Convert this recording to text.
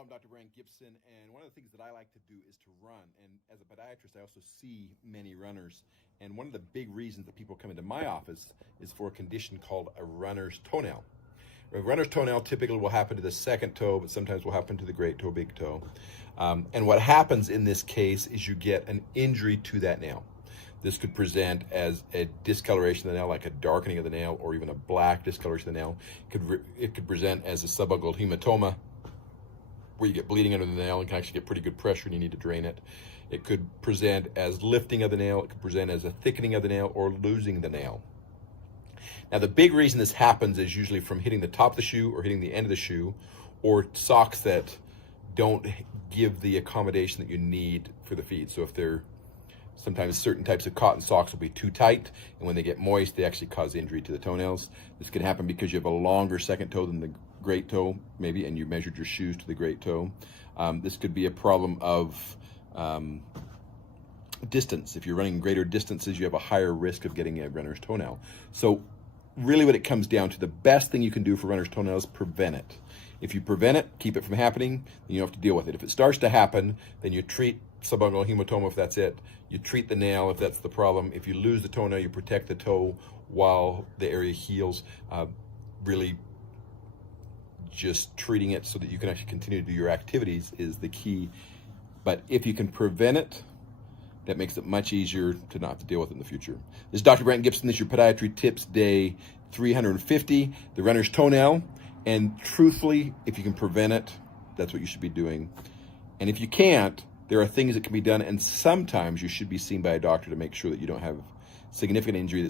Hello, I'm Dr. Brian Gibson, and one of the things that I like to do is to run. And as a podiatrist, I also see many runners. And one of the big reasons that people come into my office is for a condition called a runner's toenail. A runner's toenail typically will happen to the second toe, but sometimes will happen to the great toe, big toe. And what happens in this case is you get an injury to that nail. This could present as a discoloration of the nail, like a darkening of the nail, or even a black discoloration of the nail. It could present as a subungual hematoma, where you get bleeding under the nail and can actually get pretty good pressure and you need to drain it. It could present as lifting of the nail. It could present as a thickening of the nail or losing the nail. Now, the big reason this happens is usually from hitting the top of the shoe or hitting the end of the shoe, or socks that don't give the accommodation that you need for the feet. So if they're sometimes certain types of cotton socks will be too tight, and when they get moist, they actually cause injury to the toenails. This can happen because you have a longer second toe than the great toe, maybe, and you measured your shoes to the great toe. This could be a problem of distance. If you're running greater distances, you have a higher risk of getting a runner's toenail. So really what it comes down to, the best thing you can do for runner's toenail is prevent it. If you prevent it, keep it from happening, then you don't have to deal with it. If it starts to happen, then you treat subungual hematoma if that's it. You treat the nail if that's the problem. If you lose the toenail, you protect the toe while the area heals. Really just treating it so that you can actually continue to do your activities is the key. But if you can prevent it, that makes it much easier to not have to deal with it in the future. This is Dr. Brent Gibson. This is your Podiatry Tips Day 350, the runner's toenail. And truthfully, if you can prevent it, that's what you should be doing. And if you can't, there are things that can be done, and sometimes you should be seen by a doctor to make sure that you don't have significant injury